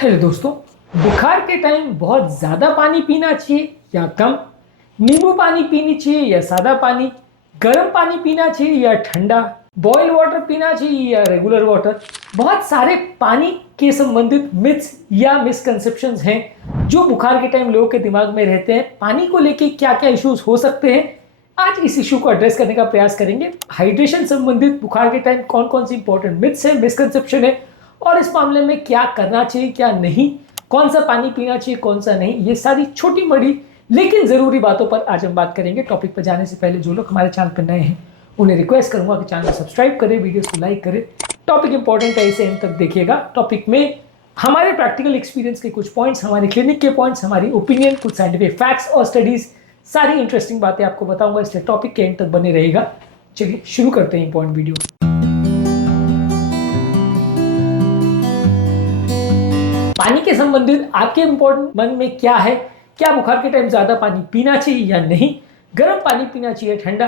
Hello दोस्तों, बुखार के टाइम बहुत ज़्यादा पानी पीना चाहिए या कम? नींबू पानी पीनी चाहिए या सादा पानी? गर्म पानी पीना चाहिए या ठंडा? बॉयल वाटर पीना चाहिए या रेगुलर वाटर? बहुत सारे पानी के संबंधित मिथ्स या मिसकंसेप्शंस हैं जो बुखार के टाइम लोगों के दिमाग में रहते हैं। पानी को लेके क्या क्या इश्यूज हो सकते हैं, आज इस इशू को एड्रेस करने का प्रयास करेंगे। हाइड्रेशन संबंधित बुखार के टाइम कौन कौन सी इंपॉर्टेंट मिथ्स है, मिसकंसेप्शन है और इस मामले में क्या करना चाहिए क्या नहीं, कौन सा पानी पीना चाहिए कौन सा नहीं, ये सारी छोटी बड़ी लेकिन जरूरी बातों पर आज हम बात करेंगे। टॉपिक पर जाने से पहले जो लोग हमारे चैनल पर नए हैं उन्हें रिक्वेस्ट करूंगा कि चैनल को सब्सक्राइब करें, वीडियोस को लाइक करें। टॉपिक इंपॉर्टेंट है, इसे एंड तक देखिएगा। टॉपिक में हमारे प्रैक्टिकल एक्सपीरियंस के कुछ पॉइंट्स, हमारे क्लिनिक के पॉइंट्स, हमारी ओपिनियन, कुछ साइंटिफिक फैक्ट्स और स्टडीज, सारी इंटरेस्टिंग बातें आपको बताऊंगा, इसलिए टॉपिक के एंड तक बने रहेगा। चलिए शुरू करते हैं इंपॉर्टेंट वीडियो। पानी के संबंधित आपके इंपॉर्टेंट मन में क्या है? क्या बुखार के टाइम ज्यादा पानी पीना चाहिए या नहीं? गर्म पानी पीना चाहिए ठंडा?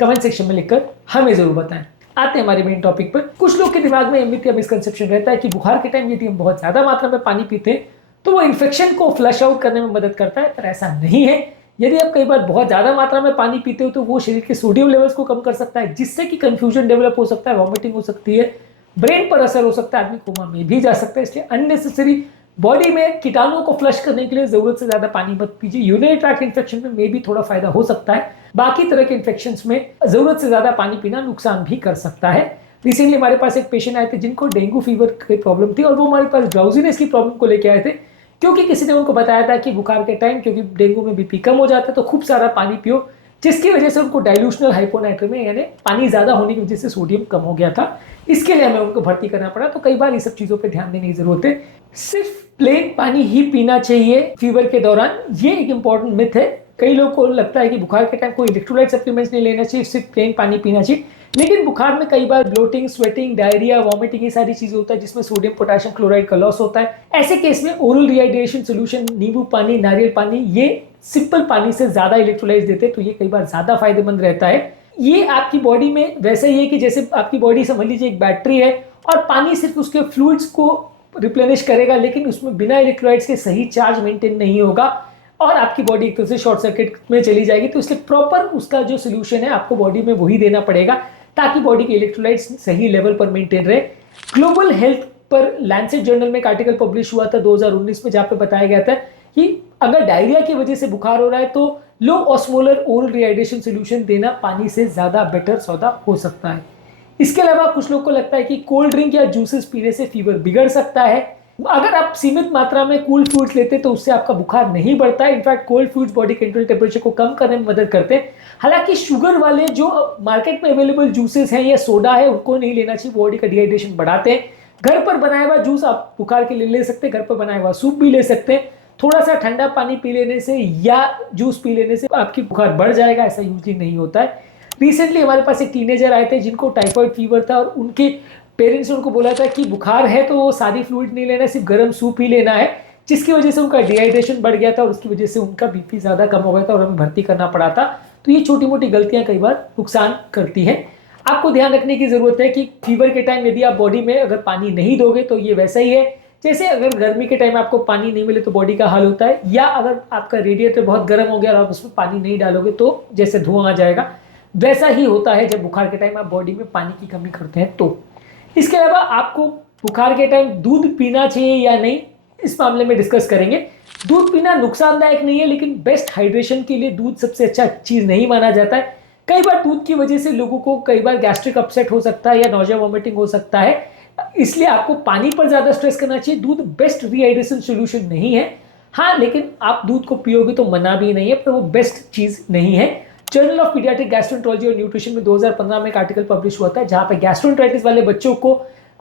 कमेंट सेक्शन में लिखकर हमें जरूर बताएं। आते हैं हमारे मेन टॉपिक पर। कुछ लोग के दिमाग में मिथ या मिसकंसेप्शन रहता है कि बुखार के टाइम यदि हम बहुत ज्यादा मात्रा में पानी पीते हैं तो वो इन्फेक्शन को फ्लश आउट करने में मदद करता है, पर ऐसा नहीं है। यदि आप कई बार बहुत ज्यादा मात्रा में पानी पीते हो तो वो शरीर के सोडियम लेवल्स को कम कर सकता है, जिससे कि कंफ्यूजन डेवलप हो सकता है, वॉमिटिंग हो सकती है, ब्रेन पर असर हो सकता है, आदमी कोमा में भी जा सकता है। इसलिए अननेसेसरी बॉडी में कीटाणुओं को फ्लश करने के लिए जरूरत से ज्यादा पानी मत पीजिए। यूरिनरी ट्रैक्ट इन्फेक्शन में भी थोड़ा फायदा हो सकता है, बाकी तरह के इन्फेक्शंस में जरूरत से ज्यादा पानी पीना नुकसान भी कर सकता है। रिसेंटली हमारे पास एक पेशेंट आए थे जिनको डेंगू फीवर की प्रॉब्लम थी और वो हमारे पास ड्राउजीनेस की प्रॉब्लम को लेके आए थे, क्योंकि किसी ने उनको बताया था कि बुखार के टाइम क्योंकि डेंगू में बीपी कम हो जाता है तो खूब सारा पानी पियो, जिसकी वजह से उनको डाइल्यूशनल हाइपोनाइट्रेमिया यानी पानी ज्यादा होने की वजह से सोडियम कम हो गया था। इसके लिए हमें उनको भर्ती करना पड़ा। तो कई बार ये सब चीजों पे ध्यान देने की जरूरत है। सिर्फ प्लेन पानी ही पीना चाहिए फीवर के दौरान, ये एक इंपॉर्टेंट मिथ है। कई लोगों को लगता है कि बुखार के टाइम कोई इलेक्ट्रोलाइट सप्लीमेंट्स नहीं लेना चाहिए, सिर्फ प्लेन पानी पीना चाहिए। लेकिन बुखार में कई बार ब्लोटिंग, स्वेटिंग, डायरिया, वॉमिटिंग, ये सारी चीजें होता है जिसमें सोडियम पोटेशियम क्लोराइड का लॉस होता है। ऐसे केस में ओरल रिहाइड्रेशन सोल्यूशन, नींबू पानी, नारियल पानी, ये सिंपल पानी से ज्यादा इलेक्ट्रोलाइट्स देते हैं, तो ये कई बार ज्यादा फायदेमंद रहता है। ये आपकी बॉडी में वैसे ही है कि जैसे आपकी बॉडी समझ लीजिए एक बैटरी है और पानी सिर्फ उसके फ्लूइड्स को रिप्लेनिश करेगा, लेकिन उसमें बिना इलेक्ट्रोलाइट्स के सही चार्ज मेंटेन नहीं होगा और आपकी बॉडी एक तरह से शॉर्ट सर्किट में चली जाएगी। तो इसलिए प्रॉपर उसका जो सोल्यूशन है आपको बॉडी में वही देना पड़ेगा ताकि बॉडी के इलेक्ट्रोलाइट्स सही लेवल पर मेंटेन रहे। ग्लोबल हेल्थ पर लैंसेट जर्नल में एक आर्टिकल पब्लिश हुआ था 2019 में, जहां पे बताया गया था कि अगर डायरिया की वजह से बुखार हो रहा है तो लो ऑस्मोलर ओरल रिहाइड्रेशन सोल्यूशन देना पानी से ज्यादा बेटर सौदा हो सकता है। इसके अलावा कुछ लोग को लगता है कि कोल्ड ड्रिंक या जूसेस पीने से फीवर बिगड़ सकता है। अगर आप सीमित मात्रा में कूल फ्रूट्स लेते हैं तो उससे आपका बुखार नहीं बढ़ता है। इनफैक्ट कोल्ड फ्रूट्स बॉडी के इंटरनल टेम्परेचर को कम करने में मदद करते हैं। हालांकि शुगर वाले जो मार्केट में अवेलेबल जूसेस हैं या सोडा है उनको नहीं लेना चाहिए, बॉडी का डिहाइड्रेशन बढ़ाते हैं। घर पर बनाया हुआ जूस आप बुखार के लिए ले सकते हैं, घर पर बनाया हुआ सूप भी ले सकते हैं। थोड़ा सा ठंडा पानी पी लेने से या जूस पी लेने से आपकी बुखार बढ़ जाएगा, ऐसा यूजली नहीं होता है। रिसेंटली हमारे पास एक टीनेजर आए थे जिनको टाइफाइड फीवर था और उनके पेरेंट्स ने उनको बोला था कि बुखार है तो सादी फ्लूइड नहीं लेना, सिर्फ गर्म सूप ही लेना है, जिसकी वजह से उनका डिहाइड्रेशन बढ़ गया था और उसकी वजह से उनका बीपी ज्यादा कम हो गया था और हमें भर्ती करना पड़ा था। तो ये छोटी मोटी गलतियां कई बार नुकसान करती हैं। आपको ध्यान रखने की जरूरत है कि फीवर के टाइम यदि आप बॉडी में अगर पानी नहीं दोगे तो ये वैसा ही है जैसे अगर गर्मी के टाइम आपको पानी नहीं मिले तो बॉडी का हाल होता है, या अगर आपका रेडिएटर बहुत गर्म हो गया और आप उसमें पानी नहीं डालोगे तो जैसे धुआं आ जाएगा, वैसा ही होता है जब बुखार के टाइम आप बॉडी में पानी की कमी करते हैं। तो इसके अलावा आपको बुखार के टाइम दूध पीना चाहिए या नहीं, इस मामले में डिस्कस करेंगे। दूध पीना नुकसानदायक नहीं है, लेकिन बेस्ट हाइड्रेशन के लिए दूध सबसे अच्छा चीज नहीं माना जाता है। कई बार दूध की वजह से लोगों को कई बार गैस्ट्रिक अपसेट हो सकता है या नॉजिया वॉमिटिंग हो सकता है, इसलिए आपको पानी पर ज्यादा स्ट्रेस करना चाहिए। दूध बेस्ट रिहाइड्रेशन सोल्यूशन नहीं है, हाँ, लेकिन आप दूध को पियोगे तो मना भी नहीं है, पर वो बेस्ट चीज नहीं है। जर्नल ऑफ पीडियाट्रिक गैस्ट्रोएंटरोलॉजी और न्यूट्रिशन में 2015 में एक आर्टिकल पब्लिश हुआ था जहां पे गैस्ट्रोएंटराइटिस वाले बच्चों को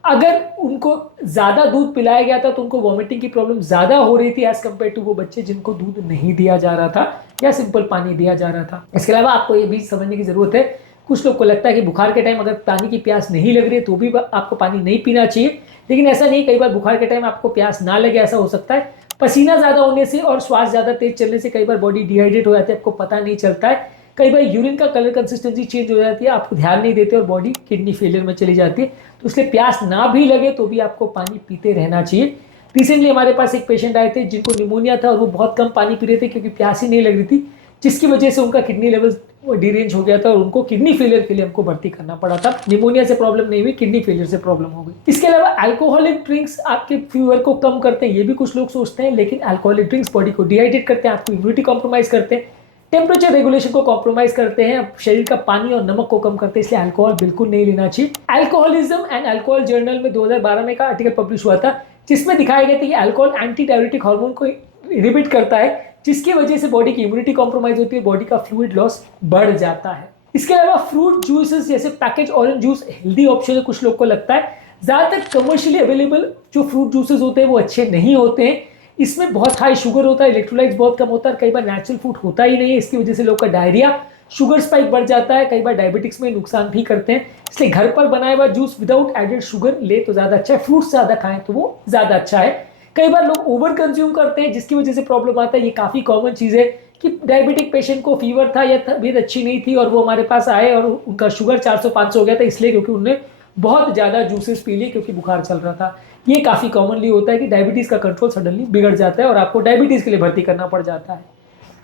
अगर उनको ज्यादा दूध पिलाया गया था तो उनको वॉमिटिंग की प्रॉब्लम ज्यादा हो रही थी एज कम्पेयर टू वो बच्चे जिनको दूध नहीं दिया जा रहा था या सिंपल पानी दिया जा रहा था। इसके अलावा आपको ये भी समझने की जरूरत है, कुछ लोग को लगता है कि बुखार के टाइम अगर पानी की प्यास नहीं लग रही है तो भी आपको पानी नहीं पीना चाहिए, लेकिन ऐसा नहीं। कई बार बुखार के टाइम आपको प्यास ना लगे, ऐसा हो सकता है। पसीना ज्यादा होने से और श्वास ज्यादा तेज चलने से कई बार बॉडी डिहाइड्रेट हो जाती है, आपको पता नहीं चलता है। कई बार यूरिन का कलर कंसिस्टेंसी चेंज हो जाती है, आपको ध्यान नहीं देते और बॉडी किडनी फेलियर में चली जाती है। तो इसलिए प्यास ना भी लगे तो भी आपको पानी पीते रहना चाहिए। रिसेंटली हमारे पास एक पेशेंट आए थे जिनको निमोनिया था और वो बहुत कम पानी पी रहे थे क्योंकि प्यास ही नहीं लग रही थी, जिसकी वजह से उनका किडनी लेवल डिरेंज हो गया था और उनको किडनी फेलियर के लिए हमको भर्ती करना पड़ा था। निमोनिया से प्रॉब्लम नहीं हुई, किडनी फेलियर से प्रॉब्लम हो गई। इसके अलावा अल्कोहलिक ड्रिंक्स आपके फीवर को कम करते हैं, ये भी कुछ लोग सोचते हैं, लेकिन अल्कोहलिक ड्रिंक्स बॉडी को डिहाइड्रेट करते हैं, आपकी इम्यूनिटी कॉम्प्रोमाइज करते हैं, टेम्परेचर रेगुलेशन को कॉम्प्रोमाइज करते हैं, शरीर का पानी और नमक को कम करते हैं, इसलिए अल्कोहल बिल्कुल नहीं लेना चाहिए। अल्कोहलिज्म एंड अल्कोहल जर्नल में 2012 में का आर्टिकल पब्लिश हुआ था जिसमें दिखाया गया था कि अल्कोहल एंटी डायबिटिक हार्मोन को इनहिबिट करता है, जिसकी वजह से बॉडी की इम्यूनिटी कॉम्प्रोमाइज होती है, बॉडी का फ्लूइड लॉस बढ़ जाता है। इसके अलावा फ्रूट जूसेस जैसे package orange juice healthy option है, कुछ लोग को लगता है। ज्यादातर कमर्शियली अवेलेबल जो फ्रूट जूसेस होते हैं वो अच्छे नहीं होते हैं, इसमें बहुत हाई शुगर होता है, इलेक्ट्रोलाइट्स बहुत कम होता है, कई बार नेचुरल फूड होता ही नहीं है, इसकी वजह से लोग का डायरिया, शुगर स्पाइक बढ़ जाता है, कई बार डायबिटिक्स में नुकसान भी करते हैं। इसलिए घर पर बनाया हुआ जूस विदाउट एडेड शुगर ले तो ज्यादा अच्छा है, फ्रूट्स ज्यादा खाएं तो वो ज्यादा अच्छा है। कई बार लोग ओवर कंज्यूम करते हैं जिसकी वजह से प्रॉब्लम आता है, ये काफी कॉमन चीज है कि डायबिटिक पेशेंट को फीवर था या तबीयत अच्छी नहीं थी और वो हमारे पास आए और उनका शुगर 400-500 हो गया था, इसलिए क्योंकि उन्होंने बहुत ज्यादा जूसेस पी लिए क्योंकि बुखार चल रहा था। ये काफी कॉमनली होता है कि डायबिटीज का कंट्रोल सडनली बिगड़ जाता है और आपको डायबिटीज के लिए भर्ती करना पड़ जाता है।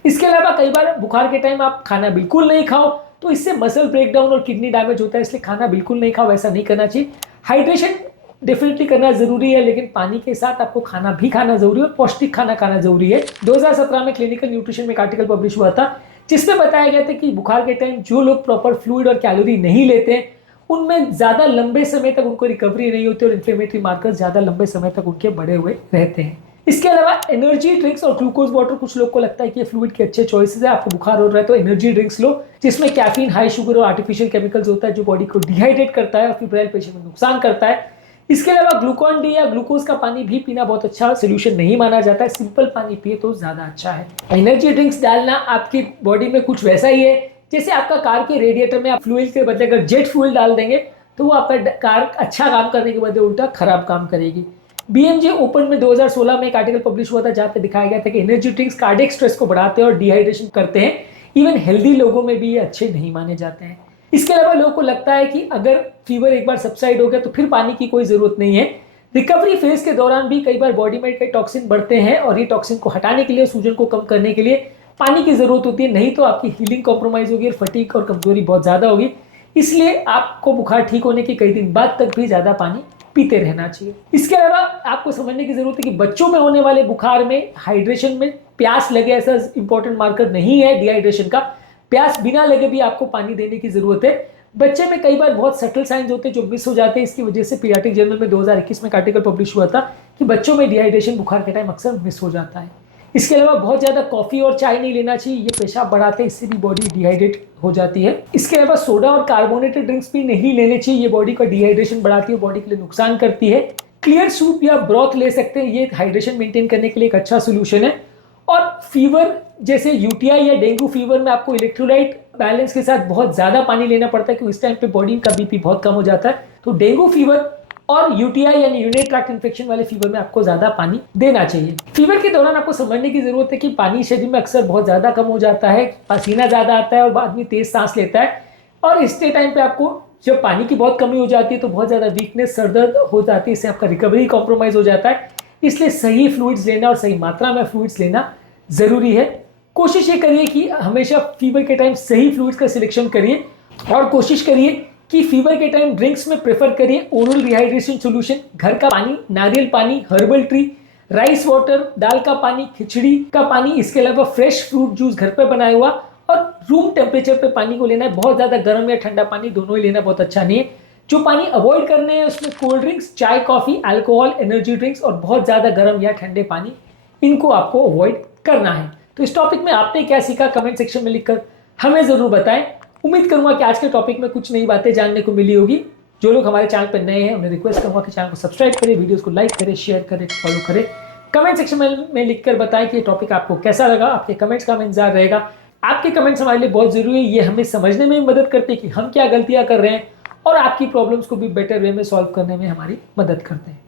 इसके अलावा कई बार बुखार के टाइम आप खाना बिल्कुल नहीं खाओ तो इससे मसल ब्रेकडाउन और किडनी डैमेज होता है, इसलिए खाना बिल्कुल नहीं खाओ, ऐसा नहीं करना चाहिए। हाइड्रेशन डेफिनेटली करना जरूरी है, लेकिन पानी के साथ आपको खाना भी खाना जरूरी है और पौष्टिक खाना खाना जरूरी है। 2017 में क्लिनिकल न्यूट्रिशन में एक आर्टिकल पब्लिश हुआ था जिसमें बताया गया था कि बुखार के टाइम जो लोग प्रॉपर फ्लूइड और कैलोरी नहीं लेते हैं उनमें ज्यादा लंबे समय तक उनको रिकवरी नहीं होती और इन्फ्लेमेटरी मार्कर्स ज्यादा लंबे समय तक उनके बढ़े हुए रहते हैं। इसके अलावा एनर्जी ड्रिंक्स और ग्लूकोज वाटर, कुछ लोग को लगता है कि ये फ्लूइड के अच्छे चॉइसेस है। आपको बुखार हो रहा है तो एनर्जी ड्रिंक्स लो जिसमें कैफीन, हाई शुगर और आर्टिफिशियल केमिकल्स होता है जो बॉडी को डिहाइड्रेट करता है और फिब्राइल पेशेंट में नुकसान करता है। इसके अलावा ग्लूकॉन डी या ग्लूकोज का पानी भी पीना बहुत अच्छा सोल्यूशन नहीं माना जाता है, सिंपल पानी पिए तो ज्यादा अच्छा है। एनर्जी ड्रिंक्स डालना आपकी बॉडी में कुछ वैसा ही है जैसे आपका कार के रेडिएटर में आप फ्यूल के बदले अगर जेट फ्यूल डाल देंगे तो वो आपका कार अच्छा काम करने के बदले उल्टा खराब काम करेगी। बीएमजे ओपन में 2016 में एक आर्टिकल पब्लिश हुआ था जहां पे दिखाया गया था कि एनर्जी ड्रिंक्स कार्डियक स्ट्रेस को बढ़ाते हैं और डिहाइड्रेशन करते हैं, इवन हेल्दी लोगों में भी ये अच्छे नहीं माने जाते हैं। इसके अलावा लोगों को लगता है कि अगर फीवर एक बार सबसाइड हो गया तो फिर पानी की कोई जरूरत नहीं है। रिकवरी फेज के दौरान भी कई बार बॉडी में कई टॉक्सिन बढ़ते हैं और ये टॉक्सिन को हटाने के लिए, सूजन को कम करने के लिए पानी की जरूरत होती है, नहीं तो आपकी हीलिंग कॉम्प्रोमाइज होगी और फटीग और कमजोरी बहुत ज्यादा होगी। इसलिए आपको बुखार ठीक होने के कई दिन बाद तक भी ज्यादा पानी पीते रहना चाहिए। इसके अलावा आपको समझने की जरूरत है कि बच्चों में होने वाले बुखार में हाइड्रेशन में प्यास लगे ऐसा इंपॉर्टेंट मार्कर नहीं है डिहाइड्रेशन का, प्यास बिना लगे भी आपको पानी देने की जरूरत है। बच्चे में कई बार बहुत सटल साइंस होते हैं जो मिस हो जाते हैं, इसकी वजह से पीडियाट्रिक जर्नल में 2021 में आर्टिकल पब्लिश हुआ था कि बच्चों में डिहाइड्रेशन बुखार के टाइम अक्सर मिस हो जाता है। इसके अलावा बहुत ज्यादा कॉफी और चाय नहीं लेना चाहिए, ये पेशाब बढ़ाते हैं, इससे भी बॉडी डिहाइड्रेट हो जाती है। इसके अलावा सोडा और कार्बोनेटेड ड्रिंक्स भी नहीं लेने चाहिए, ये बॉडी का डिहाइड्रेशन बढ़ाती है, बॉडी के लिए नुकसान करती है। क्लियर सूप या ब्रॉथ ले सकते हैं, ये हाइड्रेशन मेंटेन करने के लिए एक अच्छा सोल्यूशन है। और फीवर जैसे यूटीआई या डेंगू फीवर में आपको इलेक्ट्रोलाइट बैलेंस के साथ बहुत ज्यादा पानी लेना पड़ता है क्योंकि इस टाइम पे बॉडी का बीपी बहुत कम हो जाता है। तो डेंगू फीवर और यूटीआई यानी यूरिनरी ट्रैक्ट इन्फेक्शन वाले फीवर में आपको ज्यादा पानी देना चाहिए। फीवर के दौरान आपको समझने की जरूरत है कि पानी शरीर में अक्सर बहुत ज्यादा कम हो जाता है, पसीना ज्यादा आता है और आदमी तेज सांस लेता है, और इसके टाइम पे आपको जब पानी की बहुत कमी हो जाती है तो बहुत ज्यादा वीकनेस, सरदर्द हो जाती है, इससे आपका रिकवरी कॉम्प्रोमाइज हो जाता है। इसलिए सही फ्लूइड्स लेना और सही मात्रा में फ्लूइड्स लेना जरूरी है। कोशिश ये करिए कि हमेशा फीवर के टाइम सही फ्लूइड्स का सिलेक्शन करिए और कोशिश करिए कि फीवर के टाइम ड्रिंक्स में प्रेफर करिए ओरल रिहाइड्रेशन सॉल्यूशन, घर का पानी, नारियल पानी, हर्बल ट्री, राइस वाटर, दाल का पानी, खिचड़ी का पानी। इसके अलावा फ्रेश फ्रूट जूस घर पे बनाया हुआ और रूम टेम्परेचर पे पानी को लेना है, बहुत ज्यादा गर्म या ठंडा पानी दोनों ही लेना बहुत अच्छा नहीं है। जो पानी अवॉइड करने हैं उसमें कोल्ड ड्रिंक्स, चाय, कॉफी, अल्कोहल, एनर्जी ड्रिंक्स और बहुत ज्यादा गर्म या ठंडे पानी, इनको आपको अवॉइड करना है। तो इस टॉपिक में आपने क्या सीखा कमेंट सेक्शन में लिखकर हमें जरूर बताएं। उम्मीद करूंगा कि आज के टॉपिक में कुछ नई बातें जानने को मिली होगी। जो लोग हमारे चैनल पर नए हैं उन्हें रिक्वेस्ट करूंगा कि चैनल को सब्सक्राइब करें, वीडियोस को लाइक करें, शेयर करें, फॉलो करें। कमेंट सेक्शन में लिखकर बताएं कि ये टॉपिक आपको कैसा लगा। आपके कमेंट्स का हमें इंतजार रहेगा। आपके कमेंट्स हमारे लिए बहुत जरूरी है, ये हमें समझने में मदद करते हैं कि हम क्या गलतियां कर रहे हैं और आपकी प्रॉब्लम्स को भी बेटर वे में सॉल्व करने में हमारी मदद करते हैं।